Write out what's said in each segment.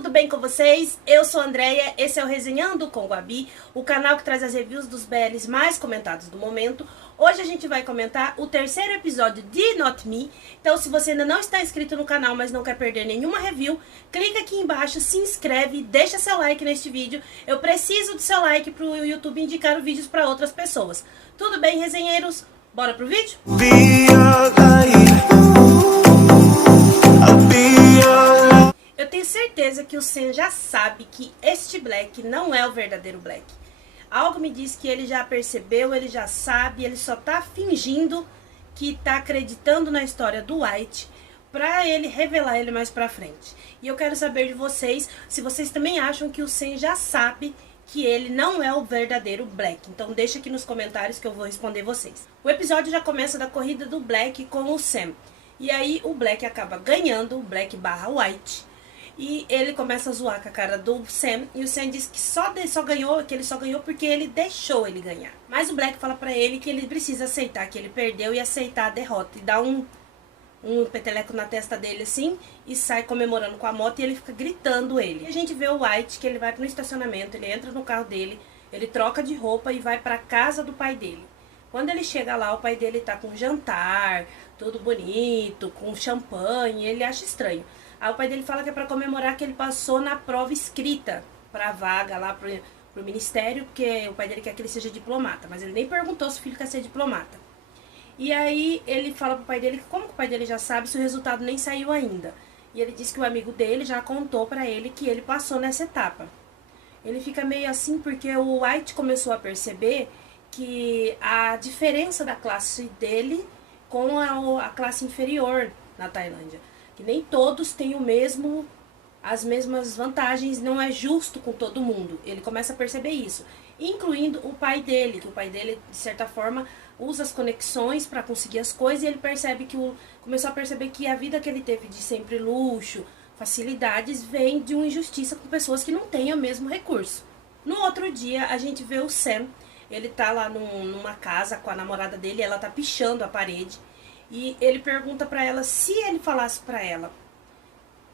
tudo bem com vocês? Eu sou a Andrea, esse é o Resenhando com Gabi, o canal que traz as reviews dos BLs mais comentados do momento. Hoje a gente vai comentar o terceiro episódio de Not Me, então se você ainda não está inscrito no canal, mas não quer perder nenhuma review, clica aqui embaixo, se inscreve, deixa seu like neste vídeo. Eu preciso do seu like para o YouTube indicar os vídeos para outras pessoas. Tudo bem, resenheiros? Bora pro vídeo? Eu tenho certeza que o Sam já sabe que este Black não é o verdadeiro Black. Algo me diz que ele já percebeu, ele já sabe, ele só tá fingindo que tá acreditando na história do White pra ele revelar ele mais pra frente. E eu quero saber de vocês, se vocês também acham que o Sam já sabe que ele não é o verdadeiro Black. Então deixa aqui nos comentários que eu vou responder vocês. O episódio já começa da corrida do Black com o Sam. E aí o Black acaba ganhando, o Black barra White. E ele começa a zoar com a cara do Sam. E o Sam diz que ele só ganhou porque ele deixou ele ganhar. Mas o Black fala pra ele que ele precisa aceitar que ele perdeu e aceitar a derrota. E dá um peteleco na testa dele assim. E sai comemorando com a moto e ele fica gritando ele. E a gente vê o White que ele vai pro estacionamento, ele entra no carro dele, ele troca de roupa e vai pra casa do pai dele. Quando ele chega lá, o pai dele tá com jantar, tudo bonito, com champanhe, ele acha estranho. Aí o pai dele fala que é pra comemorar que ele passou na prova escrita pra vaga lá pro ministério, porque o pai dele quer que ele seja diplomata, mas ele nem perguntou se o filho quer ser diplomata. E aí ele fala pro pai dele que como que o pai dele já sabe se o resultado nem saiu ainda. E ele diz que o amigo dele já contou pra ele que ele passou nessa etapa. Ele fica meio assim porque o White começou a perceber que a diferença da classe dele com a classe inferior na Tailândia. Que nem todos têm as mesmas vantagens, não é justo com todo mundo. Ele começa a perceber isso, incluindo o pai dele, que o pai dele, de certa forma, usa as conexões para conseguir as coisas, e ele percebe começou a perceber que a vida que ele teve de sempre luxo, facilidades, vem de uma injustiça com pessoas que não têm o mesmo recurso. No outro dia, a gente vê o Sam, ele tá lá numa casa com a namorada dele, ela tá pichando a parede. E ele pergunta pra ela se ele falasse pra ela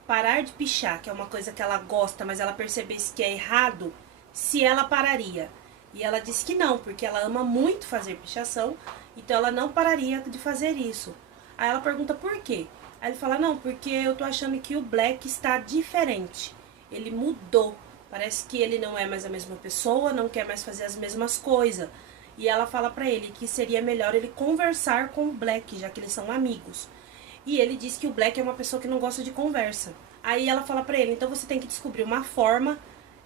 parar de pichar, que é uma coisa que ela gosta, mas ela percebesse que é errado, se ela pararia. E ela disse que não, porque ela ama muito fazer pichação, então ela não pararia de fazer isso. Aí ela pergunta por quê? Aí ele fala, não, porque eu tô achando que o Black está diferente. Ele mudou. Parece que ele não é mais a mesma pessoa, não quer mais fazer as mesmas coisas. E ela fala pra ele que seria melhor ele conversar com o Black, já que eles são amigos. E ele diz que o Black é uma pessoa que não gosta de conversa. Aí ela fala pra ele, então você tem que descobrir uma forma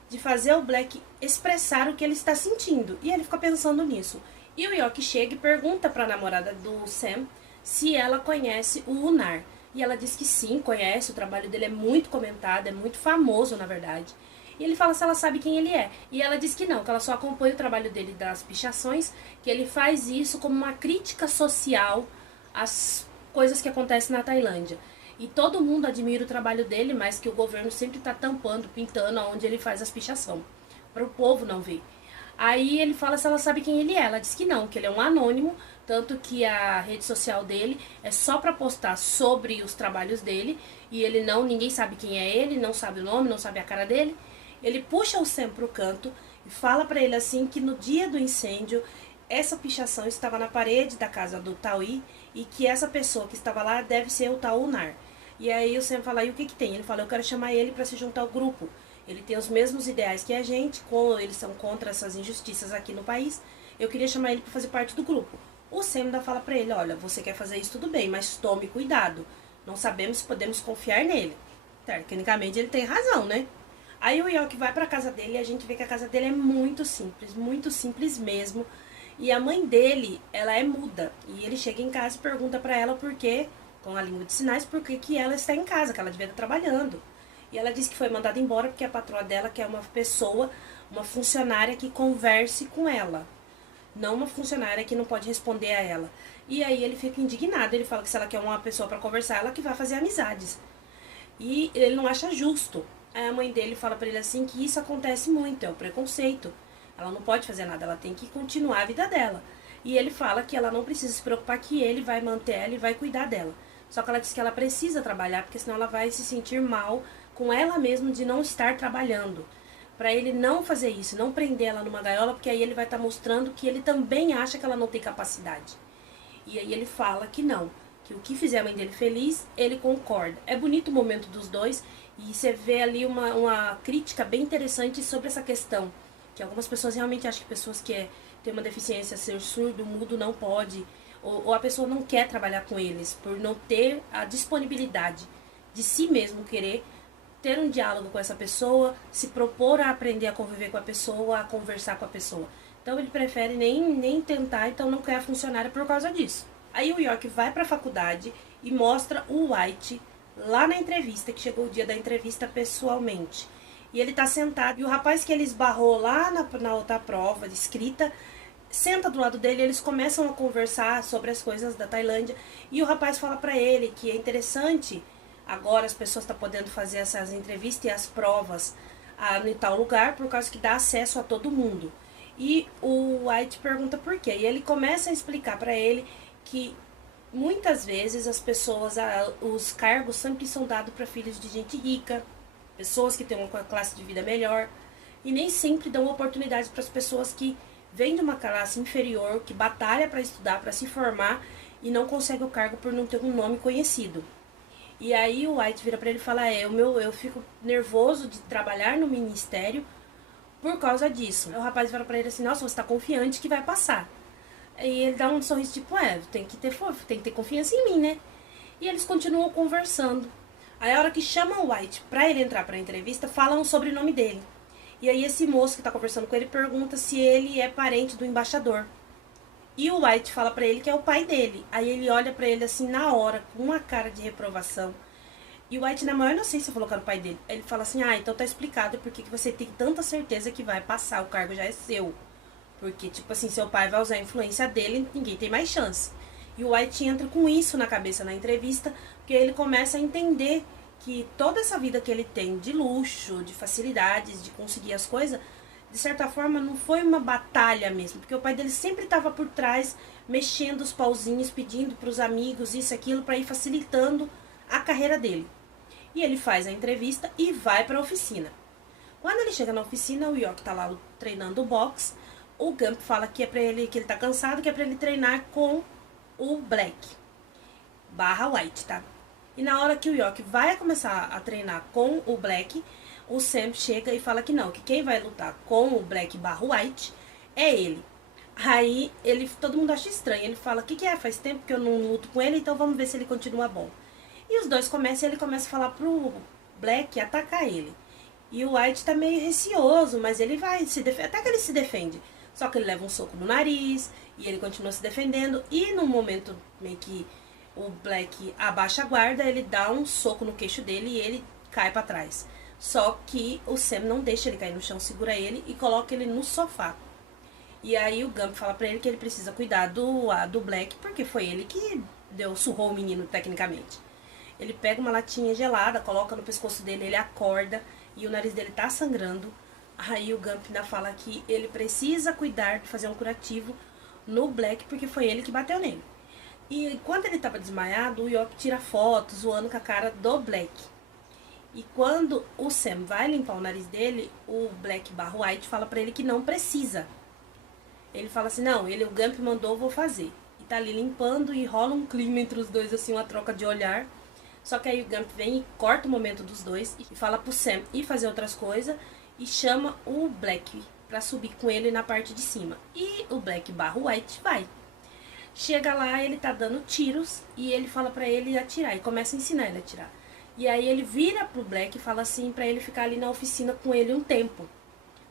de fazer o Black expressar o que ele está sentindo. E ele fica pensando nisso. E o York chega e pergunta pra namorada do Sam se ela conhece o Unar. E ela diz que sim, conhece, o trabalho dele é muito comentado, é muito famoso na verdade. E ele fala se ela sabe quem ele é. E ela diz que não, que ela só acompanha o trabalho dele das pichações, que ele faz isso como uma crítica social às coisas que acontecem na Tailândia. E todo mundo admira o trabalho dele, mas que o governo sempre está tampando, pintando onde ele faz as pichações, para o povo não ver. Aí ele fala se ela sabe quem ele é. Ela diz que não, que ele é um anônimo, tanto que a rede social dele é só para postar sobre os trabalhos dele, e ninguém sabe quem é ele, não sabe o nome, não sabe a cara dele. Ele puxa o Sam pro canto e fala pra ele assim que no dia do incêndio, essa pichação estava na parede da casa do Taui e que essa pessoa que estava lá deve ser o Tau Unar. E aí o Sam fala, e o que tem? Ele fala, eu quero chamar ele para se juntar ao grupo. Ele tem os mesmos ideais que a gente, eles são contra essas injustiças aqui no país. Eu queria chamar ele para fazer parte do grupo. O Sam ainda fala pra ele, olha, você quer fazer isso tudo bem, mas tome cuidado. Não sabemos se podemos confiar nele. Tecnicamente ele tem razão, né? Aí o York vai pra casa dele e a gente vê que a casa dele é muito simples mesmo. E a mãe dele, ela é muda. E ele chega em casa e pergunta pra ela por quê, com a língua de sinais, por que ela está em casa, que ela devia estar trabalhando. E ela diz que foi mandada embora porque a patroa dela quer uma pessoa, uma funcionária que converse com ela. Não uma funcionária que não pode responder a ela. E aí ele fica indignado, ele fala que se ela quer uma pessoa pra conversar, ela que vai fazer amizades. E ele não acha justo. Aí a mãe dele fala pra ele assim que isso acontece muito, é o preconceito. Ela não pode fazer nada, ela tem que continuar a vida dela. E ele fala que ela não precisa se preocupar, que ele vai manter ela e vai cuidar dela. Só que ela diz que ela precisa trabalhar, porque senão ela vai se sentir mal com ela mesma de não estar trabalhando. Para ele não fazer isso, não prender ela numa gaiola, porque aí ele vai estar mostrando que ele também acha que ela não tem capacidade. E aí ele fala que não, que o que fizer a mãe dele feliz, ele concorda. É bonito o momento dos dois e você vê ali uma crítica bem interessante sobre essa questão. Que algumas pessoas realmente acham que pessoas que têm uma deficiência, ser surdo, mudo, não pode. Ou a pessoa não quer trabalhar com eles, por não ter a disponibilidade de si mesmo querer ter um diálogo com essa pessoa, se propor a aprender a conviver com a pessoa, a conversar com a pessoa. Então ele prefere nem tentar, então não quer a funcionária por causa disso. Aí o York vai para a faculdade e mostra o White lá na entrevista, que chegou o dia da entrevista pessoalmente. E ele tá sentado, e o rapaz que ele esbarrou lá na outra prova de escrita, senta do lado dele, eles começam a conversar sobre as coisas da Tailândia, e o rapaz fala para ele que é interessante, agora as pessoas estão podendo fazer essas entrevistas e as provas em tal lugar, por causa que dá acesso a todo mundo. E o White pergunta por quê, e ele começa a explicar para ele que muitas vezes as pessoas, os cargos sempre são dados para filhos de gente rica, pessoas que têm uma classe de vida melhor, e nem sempre dão oportunidades para as pessoas que vêm de uma classe inferior, que batalha para estudar, para se formar e não consegue o cargo por não ter um nome conhecido. E aí o White vira para ele e fala, eu fico nervoso de trabalhar no ministério por causa disso. O rapaz fala para ele assim, nossa, você está confiante que vai passar. E ele dá um sorriso tipo, tem que ter confiança em mim, né? E eles continuam conversando. Aí a hora que chamam o White pra ele entrar pra entrevista, falam o sobrenome dele. E aí esse moço que tá conversando com ele pergunta se ele é parente do embaixador. E o White fala pra ele que é o pai dele. Aí ele olha pra ele assim na hora, com uma cara de reprovação. E o White, na maior inocência, falou que era o pai dele. Ele fala assim, então tá explicado porque que você tem tanta certeza que vai passar, o cargo já é seu. Porque, tipo assim, seu pai vai usar a influência dele, ninguém tem mais chance. E o White entra com isso na cabeça na entrevista, porque ele começa a entender que toda essa vida que ele tem de luxo, de facilidades, de conseguir as coisas, de certa forma não foi uma batalha mesmo, porque o pai dele sempre estava por trás, mexendo os pauzinhos, pedindo para os amigos isso, aquilo, para ir facilitando a carreira dele. E ele faz a entrevista e vai para a oficina. Quando ele chega na oficina, o York tá lá treinando o boxe. O Gump fala que é pra ele, que ele tá cansado, que é pra ele treinar com o Black / White, tá? E na hora que o York vai começar a treinar com o Black, o Sam chega e fala que não, que quem vai lutar com o Black / White é ele. Aí todo mundo acha estranho, ele fala, o que é? Faz tempo que eu não luto com ele, então vamos ver se ele continua bom. E os dois começam, ele começa a falar pro Black atacar ele. E o White tá meio receoso, mas ele vai se defender, até que ele se defende. Só que ele leva um soco no nariz e ele continua se defendendo. E no momento meio que o Black abaixa a guarda, ele dá um soco no queixo dele e ele cai pra trás. Só que o Sam não deixa ele cair no chão, segura ele e coloca ele no sofá. E aí o Gump fala pra ele que ele precisa cuidar do Black, porque foi ele que surrou o menino tecnicamente. Ele pega uma latinha gelada, coloca no pescoço dele, ele acorda e o nariz dele tá sangrando. Aí o Gump ainda fala que ele precisa cuidar de fazer um curativo no Black, porque foi ele que bateu nele. E quando ele estava desmaiado, o York tira fotos zoando com a cara do Black. E quando o Sam vai limpar o nariz dele, o Black / White fala pra ele que não precisa. Ele fala assim, não, o Gump mandou, vou fazer. E tá ali limpando e rola um clima entre os dois, assim, uma troca de olhar. Só que aí o Gump vem e corta o momento dos dois e fala pro Sam ir fazer outras coisas. E chama o Black pra subir com ele na parte de cima. E o Black / White vai. Chega lá, ele tá dando tiros e ele fala pra ele atirar. E começa a ensinar ele a atirar. E aí ele vira pro Black e fala assim pra ele ficar ali na oficina com ele um tempo.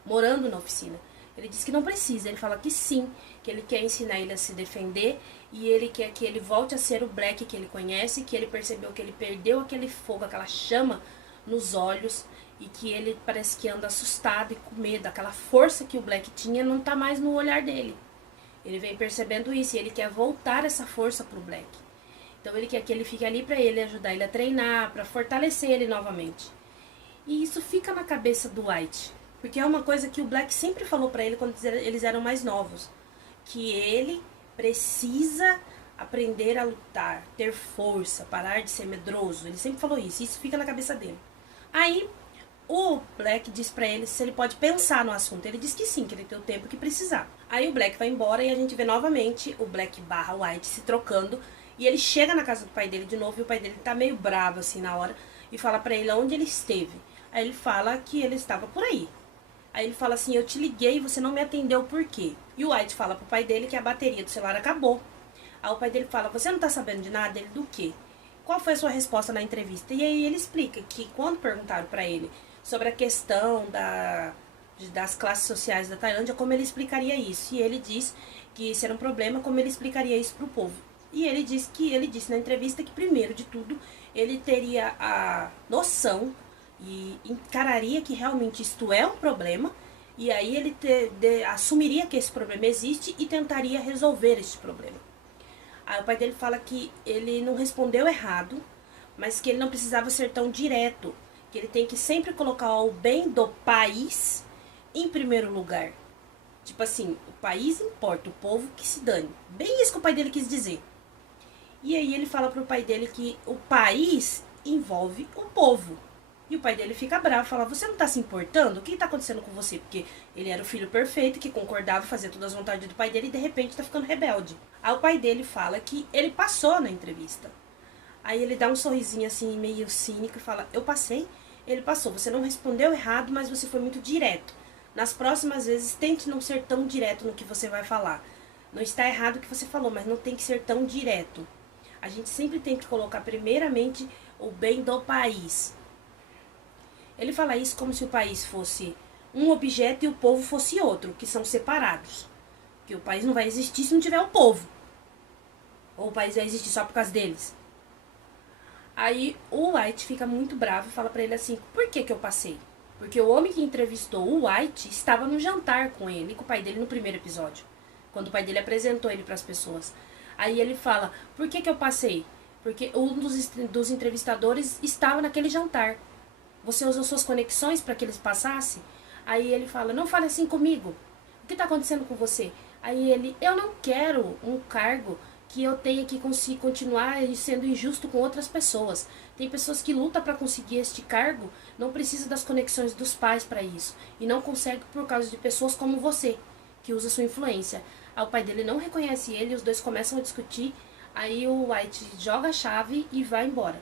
Morando na oficina. Ele diz que não precisa. Ele fala que sim. Que ele quer ensinar ele a se defender. E ele quer que ele volte a ser o Black que ele conhece. Que ele percebeu que ele perdeu aquele fogo, aquela chama nos olhos. E que ele parece que anda assustado e com medo. Aquela força que o Black tinha não tá mais no olhar dele. Ele vem percebendo isso e ele quer voltar essa força pro Black. Então ele quer que ele fique ali pra ele, ajudar ele a treinar, pra fortalecer ele novamente. E isso fica na cabeça do White. Porque é uma coisa que o Black sempre falou pra ele quando eles eram mais novos. Que ele precisa aprender a lutar, ter força, parar de ser medroso. Ele sempre falou isso. Isso fica na cabeça dele. Aí o Black diz pra ele se ele pode pensar no assunto. Ele diz que sim, que ele tem o tempo que precisar. Aí o Black vai embora e a gente vê novamente o Black barra White se trocando. E ele chega na casa do pai dele de novo e o pai dele tá meio bravo assim na hora. E fala pra ele onde ele esteve. Aí ele fala que ele estava por aí. Aí ele fala assim, eu te liguei e você não me atendeu por quê? E o White fala pro pai dele que a bateria do celular acabou. Aí o pai dele fala, você não tá sabendo de nada? Ele, do quê? Qual foi a sua resposta na entrevista? E aí ele explica que quando perguntaram pra ele sobre a questão das classes sociais da Tailândia, como ele explicaria isso. E ele diz que isso era um problema, como ele explicaria isso pro povo. E ele disse na entrevista que, primeiro de tudo, ele teria a noção e encararia que realmente isto é um problema, e aí ele assumiria que esse problema existe e tentaria resolver esse problema. Aí o pai dele fala que ele não respondeu errado, mas que ele não precisava ser tão direto, que ele tem que sempre colocar o bem do país em primeiro lugar. Tipo assim, o país importa, o povo que se dane. Bem isso que o pai dele quis dizer. E aí ele fala pro pai dele que o país envolve o povo. E o pai dele fica bravo, fala, você não tá se importando? O que tá acontecendo com você? Porque ele era o filho perfeito, que concordava, fazia todas as vontades do pai dele e de repente tá ficando rebelde. Aí o pai dele fala que ele passou na entrevista. Aí ele dá um sorrisinho assim, meio cínico e fala, eu passei? Ele passou, você não respondeu errado, mas você foi muito direto. Nas próximas vezes, tente não ser tão direto no que você vai falar. Não está errado o que você falou, mas não tem que ser tão direto. A gente sempre tem que colocar primeiramente o bem do país. Ele fala isso como se o país fosse um objeto e o povo fosse outro, que são separados. Que o país não vai existir se não tiver o povo. Ou o país vai existir só por causa deles. Aí o White fica muito bravo e fala pra ele assim, por que eu passei? Porque o homem que entrevistou o White estava no jantar com ele, com o pai dele no primeiro episódio. Quando o pai dele apresentou ele para as pessoas. Aí ele fala, por que eu passei? Porque um dos entrevistadores estava naquele jantar. Você usou suas conexões para que eles passassem? Aí ele fala, não fale assim comigo. O que está acontecendo com você? Aí ele, eu não quero um cargo que eu tenha que continuar sendo injusto com outras pessoas. Tem pessoas que lutam para conseguir este cargo, não precisa das conexões dos pais para isso. E não consegue por causa de pessoas como você, que usa sua influência. Aí o pai dele não reconhece ele, os dois começam a discutir. Aí o White joga a chave e vai embora.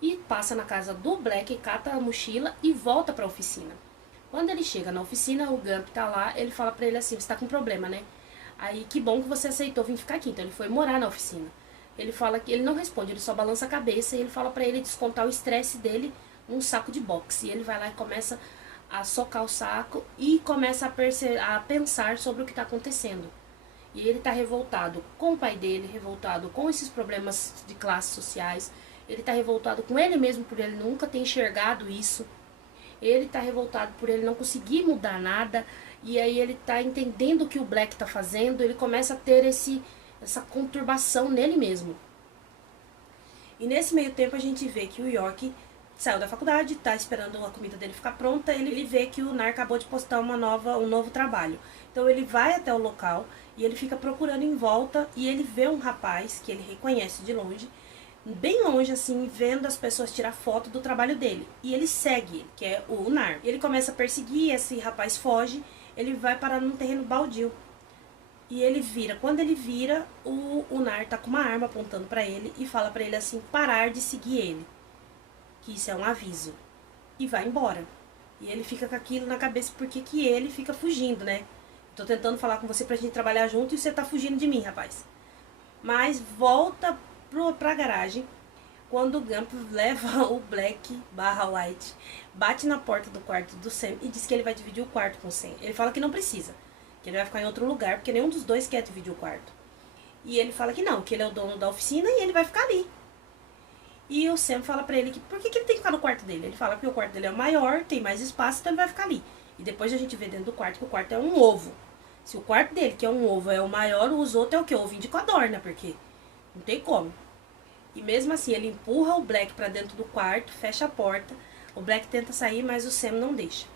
E passa na casa do Black, cata a mochila e volta para a oficina. Quando ele chega na oficina, o Gump tá lá, ele fala pra ele assim, você tá com problema, né? Aí, que bom que você aceitou vir ficar aqui. Então ele foi morar na oficina. Ele fala que ele não responde, ele só balança a cabeça e ele fala pra ele descontar o estresse dele num saco de boxe. E ele vai lá e começa a socar o saco e começa a pensar sobre o que tá acontecendo. E ele tá revoltado com o pai dele, revoltado com esses problemas de classes sociais. Ele tá revoltado com ele mesmo por ele nunca ter enxergado isso. Ele tá revoltado por ele não conseguir mudar nada. E aí ele tá entendendo o que o Black tá fazendo. Ele começa a ter essa conturbação nele mesmo. E nesse meio tempo a gente vê que o York saiu da faculdade, tá esperando a comida dele ficar pronta. Ele vê que o Nar acabou de postar um novo trabalho. Então ele vai até o local e ele fica procurando em volta. E ele vê um rapaz que ele reconhece de longe, bem longe assim, vendo as pessoas tirar foto do trabalho dele. E ele segue ele, que é o Nar. Ele começa a perseguir, esse rapaz foge, ele vai parar num terreno baldio. E ele vira, quando ele vira, o Nar tá com uma arma apontando pra ele e fala pra ele assim, parar de seguir ele. Que isso é um aviso. E vai embora. E ele fica com aquilo na cabeça, porque que ele fica fugindo, né? Tô tentando falar com você pra gente trabalhar junto e você tá fugindo de mim, rapaz. Mas volta pra garagem, quando o Gump leva o Black barra White, bate na porta do quarto do Sam e diz que ele vai dividir o quarto com o Sam. Ele fala que não precisa, que ele vai ficar em outro lugar, porque nenhum dos dois quer dividir o quarto. E ele fala que não, que ele é o dono da oficina e ele vai ficar ali. E o Sam fala pra ele que por que ele tem que ficar no quarto dele? Ele fala que o quarto dele é maior, tem mais espaço, então ele vai ficar ali. E depois a gente vê dentro do quarto que o quarto é um ovo. Se o quarto dele, que é um ovo, é o maior, os outros é o que? Ovo indicador, né? Porque não tem como. E mesmo assim, ele empurra o Black pra dentro do quarto, fecha a porta. O Black tenta sair, mas o Sam não deixa.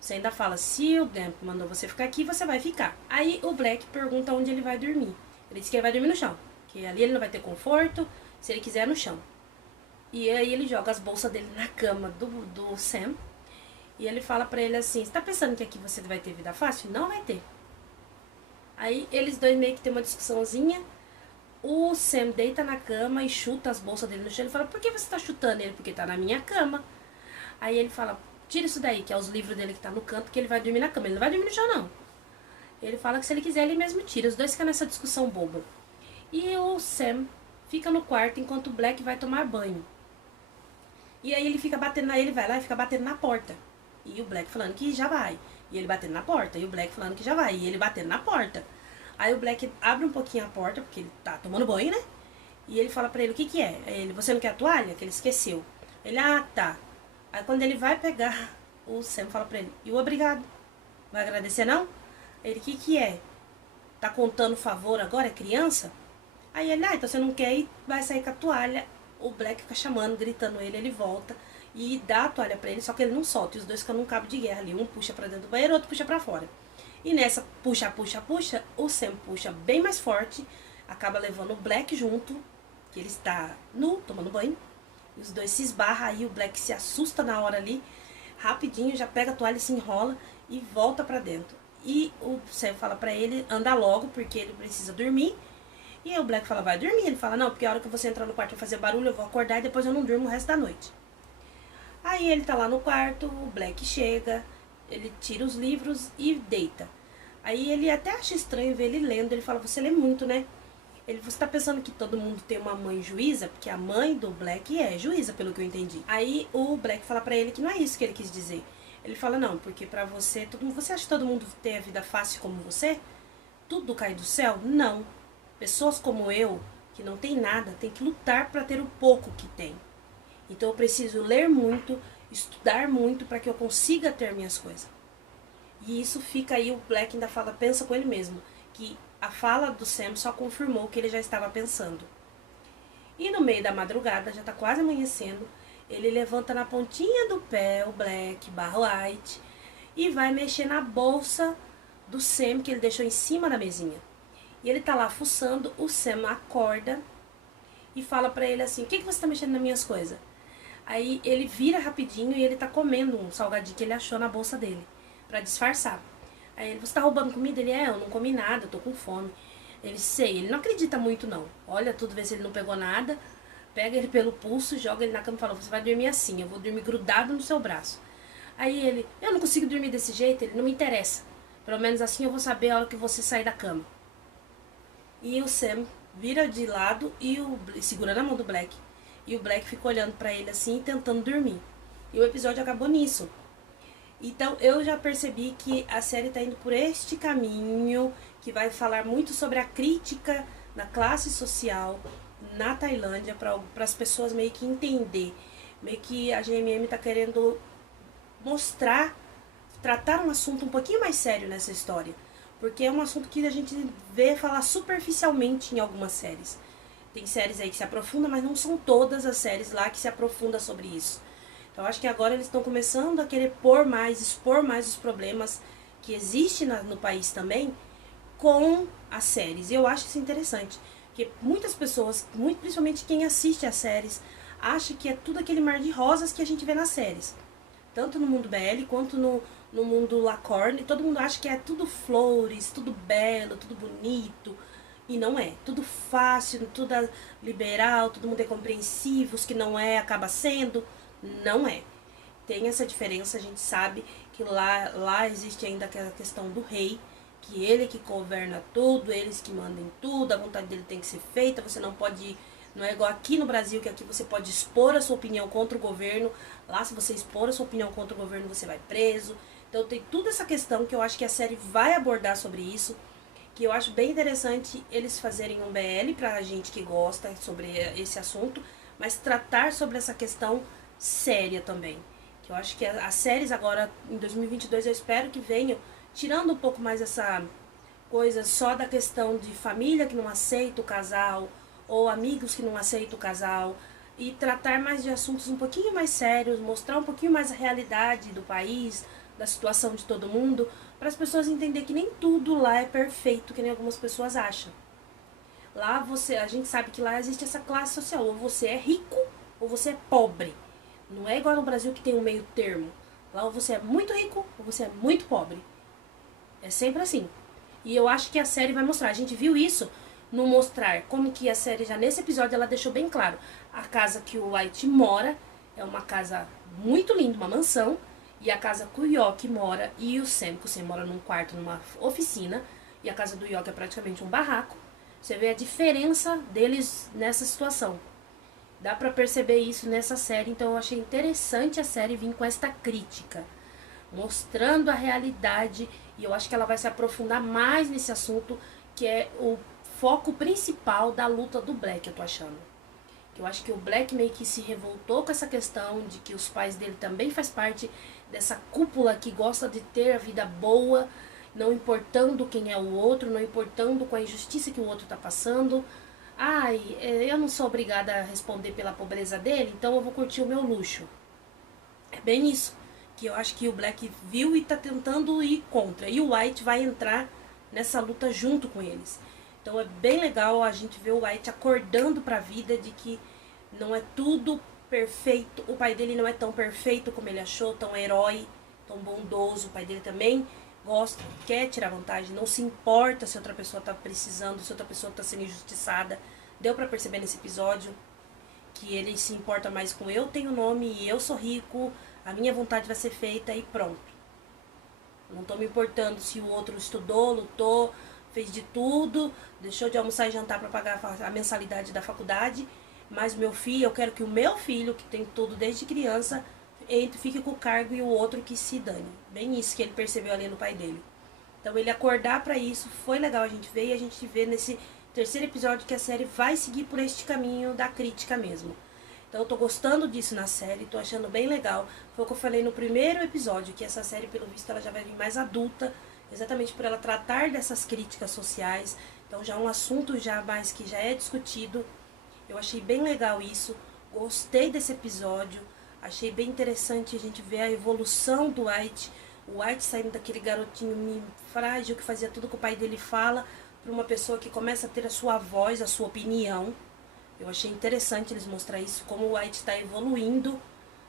Você ainda fala, se o Gump mandou você ficar aqui, você vai ficar. Aí o Black pergunta onde ele vai dormir. Ele diz que ele vai dormir no chão, que ali ele não vai ter conforto, se ele quiser no chão. E aí ele joga as bolsas dele na cama do Sam. E ele fala pra ele assim, você tá pensando que aqui você vai ter vida fácil? Não vai ter. Aí eles dois meio que tem uma discussãozinha. O Sam deita na cama e chuta as bolsas dele no chão. Ele fala, por que você tá chutando ele? Porque tá na minha cama. Aí ele fala, tira isso daí, que é os livros dele que tá no canto, que ele vai dormir na cama. Ele não vai dormir no chão, não. Ele fala que se ele quiser, ele mesmo tira. Os dois ficam nessa discussão boba. E o Sam fica no quarto enquanto o Black vai tomar banho. E aí ele fica batendo, ele vai lá e fica batendo na porta. E o Black falando que já vai. E ele batendo na porta. E o Black falando que já vai. E ele batendo na porta. Aí o Black abre um pouquinho a porta, porque ele tá tomando banho, né? E ele fala pra ele, o que que é? Ele, você não quer a toalha? Que ele esqueceu. Ele, ah, tá. Aí quando ele vai pegar, o Sam fala pra ele, e o obrigado? Vai agradecer não? Ele, o que que é? Tá contando favor agora? É criança? Aí ele, ah, então você não quer e vai sair com a toalha. O Black fica chamando, gritando ele volta e dá a toalha pra ele, só que ele não solta. E os dois ficam num cabo de guerra ali. Um puxa pra dentro do banheiro, outro puxa pra fora. E nessa puxa, o Sam puxa bem mais forte, acaba levando o Black junto, que ele está nu, tomando banho. E os dois se esbarram, aí o Black se assusta na hora ali, rapidinho, já pega a toalha, se enrola e volta pra dentro. E o Sam fala pra ele andar logo, porque ele precisa dormir. E aí o Black fala, vai dormir. Ele fala, não, porque a hora que você entrar no quarto e fazer barulho, eu vou acordar e depois eu não durmo o resto da noite. Aí ele tá lá no quarto, o Black chega, ele tira os livros e deita. Aí ele até acha estranho ver ele lendo, ele fala, você lê muito, né? Ele, você tá pensando que todo mundo tem uma mãe juíza? Porque a mãe do Black é juíza, pelo que eu entendi. Aí o Black fala pra ele que não é isso que ele quis dizer. Ele fala, não, porque pra você, você acha que todo mundo tem a vida fácil como você? Tudo cai do céu? Não. Pessoas como eu, que não tem nada, tem que lutar pra ter o pouco que tem. Então eu preciso ler muito, estudar muito para que eu consiga ter minhas coisas. E isso fica aí, o Black ainda fala, pensa com ele mesmo, que a fala do Sam só confirmou o que ele já estava pensando. E no meio da madrugada, já tá quase amanhecendo, ele levanta na pontinha do pé o Black / White e vai mexer na bolsa do Sam que ele deixou em cima da mesinha. E ele tá lá fuçando, o Sam acorda e fala pra ele assim, o que você tá mexendo nas minhas coisas? Aí ele vira rapidinho e ele tá comendo um salgadinho que ele achou na bolsa dele, pra disfarçar. Aí ele, você tá roubando comida? Ele, eu não comi nada, eu tô com fome. Ele, sei, ele não acredita muito não. Olha tudo, vê se ele não pegou nada, pega ele pelo pulso, joga ele na cama e fala, você vai dormir assim, eu vou dormir grudado no seu braço. Aí ele, eu não consigo dormir desse jeito, ele, não me interessa. Pelo menos assim eu vou saber a hora que você sair da cama. E o Sam vira de lado e segura na mão do Black. E o Black fica olhando pra ele assim, tentando dormir. E o episódio acabou nisso. Então eu já percebi que a série tá indo por este caminho, que vai falar muito sobre a crítica da classe social na Tailândia, para as pessoas meio que entender. Meio que a GMM tá querendo mostrar, tratar um assunto um pouquinho mais sério nessa história. Porque é um assunto que a gente vê falar superficialmente em algumas séries. Tem séries aí que se aprofundam, mas não são todas as séries lá que se aprofundam sobre isso. Então acho que agora eles estão começando a querer expor mais os problemas que existem no país também com as séries. E eu acho isso interessante. Porque muitas pessoas, principalmente quem assiste às séries, acha que é tudo aquele mar de rosas que a gente vê nas séries. Tanto no mundo BL quanto no mundo Lacorne. Todo mundo acha que é tudo flores, tudo belo, tudo bonito. E não é. Tudo fácil, tudo liberal, todo mundo é compreensivo, os que não é, acaba sendo. Não é. Tem essa diferença, a gente sabe que lá existe ainda aquela questão do rei, que ele que governa tudo, eles que mandam em tudo, a vontade dele tem que ser feita, você não pode... Não é igual aqui no Brasil, que aqui você pode expor a sua opinião contra o governo. Lá, se você expor a sua opinião contra o governo, você vai preso. Então tem toda essa questão que eu acho que a série vai abordar sobre isso, que eu acho bem interessante eles fazerem um BL pra gente que gosta sobre esse assunto, mas tratar sobre essa questão séria também. Que eu acho que as séries agora, em 2022, eu espero que venham tirando um pouco mais essa coisa só da questão de família que não aceita o casal, ou amigos que não aceitam o casal, e tratar mais de assuntos um pouquinho mais sérios, mostrar um pouquinho mais a realidade do país, da situação de todo mundo, para as pessoas entenderem que nem tudo lá é perfeito, que nem algumas pessoas acham. Lá a gente sabe que lá existe essa classe social, ou você é rico, ou você é pobre. Não é igual no Brasil que tem um meio termo. Lá ou você é muito rico ou você é muito pobre. É sempre assim. E eu acho que a série vai mostrar. A gente viu isso no mostrar como que a série, já nesse episódio, ela deixou bem claro. A casa que o White mora é uma casa muito linda, uma mansão. E a casa que o Yoki mora e o Sam, que o Sam mora num quarto, numa oficina. E a casa do Yoki é praticamente um barraco. Você vê a diferença deles nessa situação. Dá pra perceber isso nessa série. Então eu achei interessante a série vir com esta crítica, mostrando a realidade. E eu acho que ela vai se aprofundar mais nesse assunto, que é o foco principal da luta do Black, eu tô achando. Eu acho que o Black meio que se revoltou com essa questão de que os pais dele também faz parte dessa cúpula que gosta de ter a vida boa, não importando quem é o outro, não importando com a injustiça que o outro tá passando. Ai, eu não sou obrigada a responder pela pobreza dele, então eu vou curtir o meu luxo. É bem isso que eu acho que o Black viu e tá tentando ir contra. E o White vai entrar nessa luta junto com eles. Então é bem legal a gente ver o White acordando pra vida de que não é tudo perfeito. O pai dele não é tão perfeito como ele achou, tão herói, tão bondoso. O pai dele também gosta, quer tirar vantagem, não se importa se outra pessoa tá precisando, se outra pessoa tá sendo injustiçada. Deu pra perceber nesse episódio que ele se importa mais com eu tenho nome e eu sou rico, a minha vontade vai ser feita e pronto. Não tô me importando se o outro estudou, lutou, fez de tudo, deixou de almoçar e jantar para pagar a mensalidade da faculdade, mas meu filho, eu quero que o meu filho, que tem tudo desde criança, fique com o cargo e o outro que se dane. Bem isso que ele percebeu ali no pai dele. Então ele acordar para isso, foi legal a gente ver, e a gente vê nesse terceiro episódio que a série vai seguir por este caminho da crítica mesmo. Então eu tô gostando disso na série, tô achando bem legal. Foi o que eu falei no primeiro episódio, que essa série, pelo visto, ela já vai vir mais adulta, exatamente por ela tratar dessas críticas sociais. Então já é um assunto já mais que já é discutido. Eu achei bem legal isso, gostei desse episódio, achei bem interessante a gente ver a evolução do White. O White saindo daquele garotinho frágil que fazia tudo que o pai dele fala, para uma pessoa que começa a ter a sua voz, a sua opinião. Eu achei interessante eles mostrar isso, como o White está evoluindo,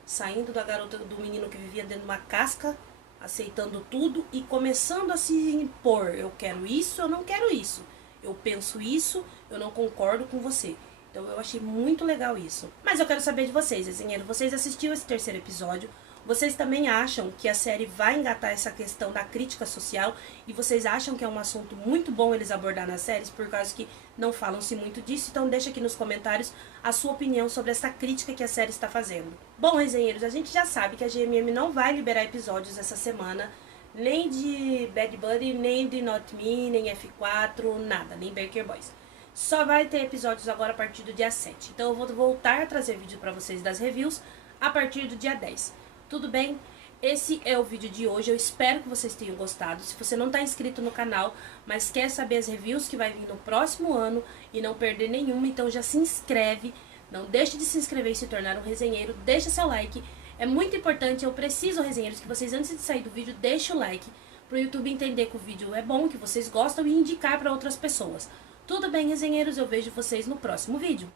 saindo da garota, do menino que vivia dentro de uma casca, aceitando tudo e começando a se impor. Eu quero isso, eu não quero isso. Eu penso isso, eu não concordo com você. Então eu achei muito legal isso. Mas eu quero saber de vocês, desenheiro. Vocês assistiram esse terceiro episódio? Vocês também acham que a série vai engatar essa questão da crítica social? E vocês acham que é um assunto muito bom eles abordar nas séries? Por causa que não falam-se muito disso. Então deixa aqui nos comentários a sua opinião sobre essa crítica que a série está fazendo. Bom, resenheiros, a gente já sabe que a GMM não vai liberar episódios essa semana. Nem de Bad Buddy, nem de Not Me, nem F4, nada. Nem Baker Boys. Só vai ter episódios agora a partir do dia 7. Então eu vou voltar a trazer vídeo pra vocês das reviews a partir do dia 10. Tudo bem? Esse é o vídeo de hoje. Eu espero que vocês tenham gostado. Se você não está inscrito no canal, mas quer saber as reviews que vai vir no próximo ano e não perder nenhuma, então já se inscreve. Não deixe de se inscrever e se tornar um resenheiro. Deixa seu like. É muito importante. Eu preciso, resenheiros, que vocês antes de sair do vídeo, deixem o like. Para o YouTube entender que o vídeo é bom, que vocês gostam e indicar para outras pessoas. Tudo bem, resenheiros? Eu vejo vocês no próximo vídeo.